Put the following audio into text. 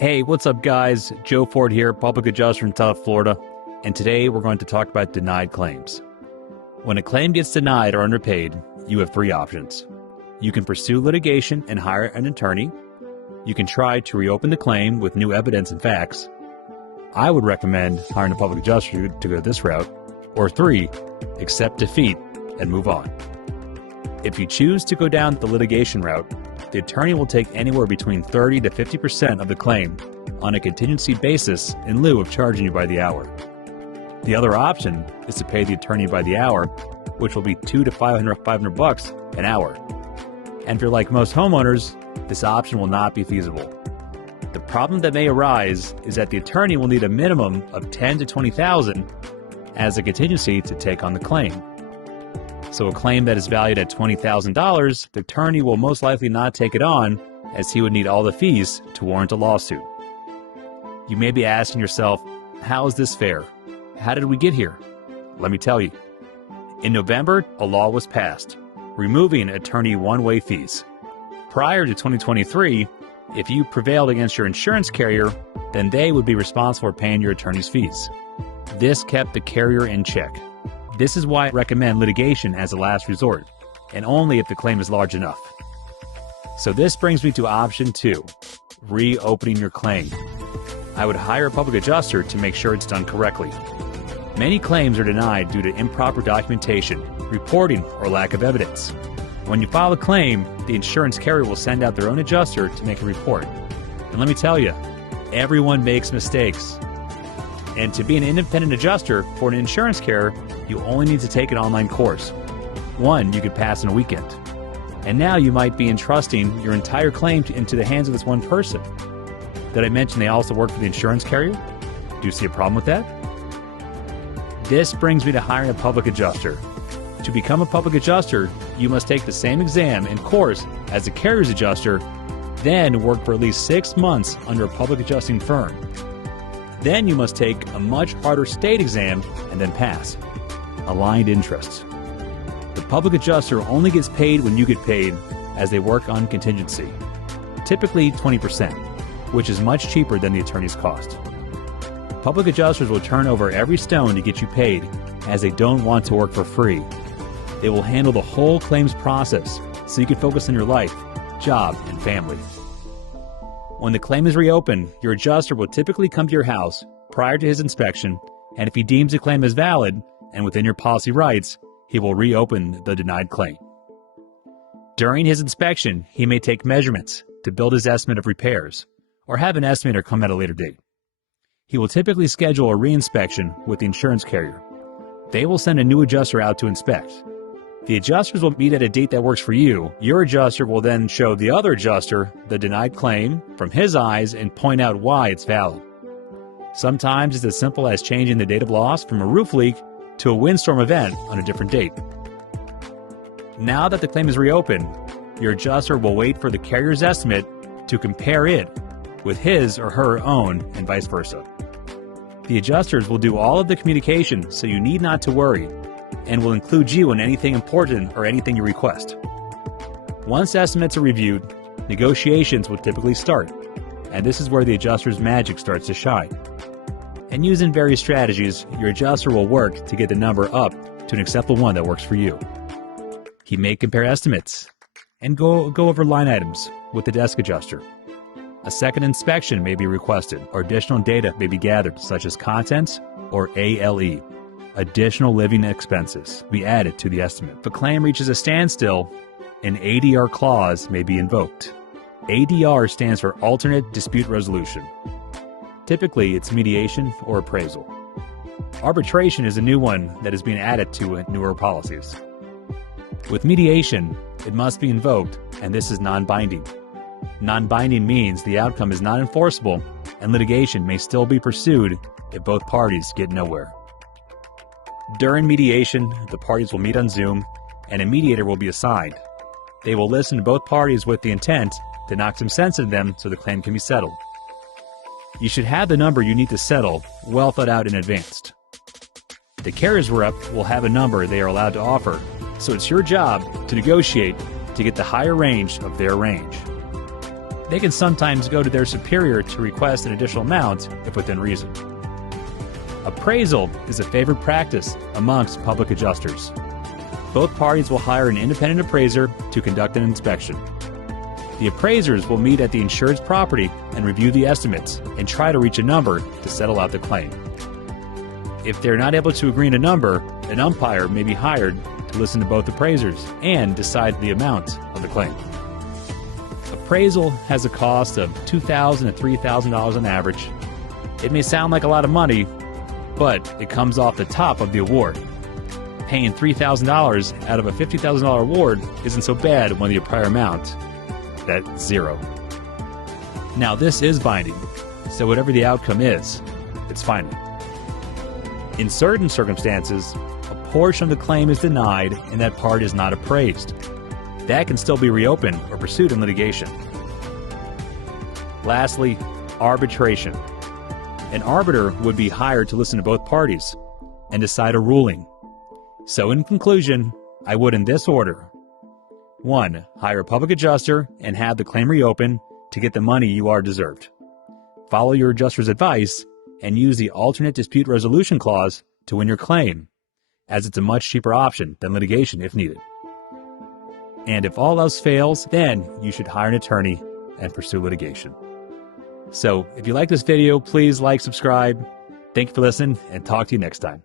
Hey, what's up guys? Joe Ford here, public adjuster in South Florida, and today we're going to talk about denied claims. When a claim gets denied or underpaid, you have three options. You can pursue litigation and hire an attorney. You can try to reopen the claim with new evidence and facts. I would recommend hiring a public adjuster to go this route. Or 3, accept defeat and move on. If you choose to go down the litigation route, the attorney will take anywhere between 30 to 50% of the claim on a contingency basis in lieu of charging you by the hour. The other option is to pay the attorney by the hour, which will be $200 to $500 an hour. And if you're like most homeowners, this option will not be feasible. The problem that may arise is that the attorney will need a minimum of $10,000 to $20,000 as a contingency to take on the claim. So a claim that is valued at $20,000, the attorney will most likely not take it on, as he would need all the fees to warrant a lawsuit. You may be asking yourself, how is this fair? How did we get here? Let me tell you. In November, a law was passed, removing attorney one-way fees. Prior to 2023, if you prevailed against your insurance carrier, then they would be responsible for paying your attorney's fees. This kept the carrier in check. This is why I recommend litigation as a last resort, and only if the claim is large enough. So this brings me to option 2, reopening your claim. I would hire a public adjuster to make sure it's done correctly. Many claims are denied due to improper documentation, reporting, or lack of evidence. When you file a claim, the insurance carrier will send out their own adjuster to make a report. And let me tell you, everyone makes mistakes. And to be an independent adjuster for an insurance carrier, you only need to take an online course. One you could pass in a weekend. And now you might be entrusting your entire claim into the hands of this one person. Did I mention they also work for the insurance carrier? Do you see a problem with that? This brings me to hiring a public adjuster. To become a public adjuster, you must take the same exam and course as a carrier's adjuster, then work for at least 6 months under a public adjusting firm. Then you must take a much harder state exam and then pass. Aligned interests. The public adjuster only gets paid when you get paid, as they work on contingency. Typically 20%, which is much cheaper than the attorney's cost. Public adjusters will turn over every stone to get you paid, as they don't want to work for free. They will handle the whole claims process, so you can focus on your life, job, and family. When the claim is reopened, your adjuster will typically come to your house prior to his inspection, and if he deems the claim is valid and within your policy rights, he will reopen the denied claim. During his inspection, he may take measurements to build his estimate of repairs, or have an estimator come at a later date. He will typically schedule a re-inspection with the insurance carrier. They will send a new adjuster out to inspect. The adjusters will meet at a date that works for you. Your adjuster will then show the other adjuster the denied claim from his eyes and point out why it's valid. Sometimes it's as simple as changing the date of loss from a roof leak to a windstorm event on a different date. Now that the claim is reopened, your adjuster will wait for the carrier's estimate to compare it with his or her own and vice versa. The adjusters will do all of the communication, so you need not to worry, and will include you in anything important or anything you request. Once estimates are reviewed, negotiations will typically start, and this is where the adjuster's magic starts to shine. And using various strategies, your adjuster will work to get the number up to an acceptable one that works for you. He may compare estimates and go over line items with the desk adjuster. A second inspection may be requested, or additional data may be gathered, such as contents or ALE. Additional living expenses be added to the estimate. If a claim reaches a standstill, an ADR clause may be invoked. ADR stands for Alternate Dispute Resolution. Typically, it's mediation or appraisal. Arbitration is a new one that is being added to newer policies. With mediation, it must be invoked, and this is non-binding. Non-binding means the outcome is not enforceable, and litigation may still be pursued if both parties get nowhere. During mediation, the parties will meet on Zoom, and a mediator will be assigned. They will listen to both parties with the intent to knock some sense into them so the claim can be settled. You should have the number you need to settle well thought out in advance. The carrier's rep will have a number they are allowed to offer, so it's your job to negotiate to get the higher range of their range. they can sometimes go to their superior to request an additional amount if within reason. Appraisal is a favored practice amongst public adjusters. Both parties will hire an independent appraiser to conduct an inspection. The appraisers will meet at the insured's property and review the estimates and try to reach a number to settle out the claim. If they're not able to agree on a number, an umpire may be hired to listen to both appraisers and decide the amount of the claim. Appraisal has a cost of $2,000 to $3,000 on average. It may sound like a lot of money, but it comes off the top of the award. Paying $3,000 out of a $50,000 award isn't so bad when the prior amount that's zero. Now this is binding, so whatever the outcome is, it's final. In certain circumstances, a portion of the claim is denied and that part is not appraised. That can still be reopened or pursued in litigation. Lastly, arbitration. An arbiter would be hired to listen to both parties and decide a ruling. So in conclusion, I would in this order. 1. Hire a public adjuster and have the claim reopened to get the money you are deserved. Follow your adjuster's advice and use the alternate dispute resolution clause to win your claim, as it's a much cheaper option than litigation if needed. And if all else fails, then you should hire an attorney and pursue litigation. So if you like this video, please like, subscribe. Thank you for listening, and talk to you next time.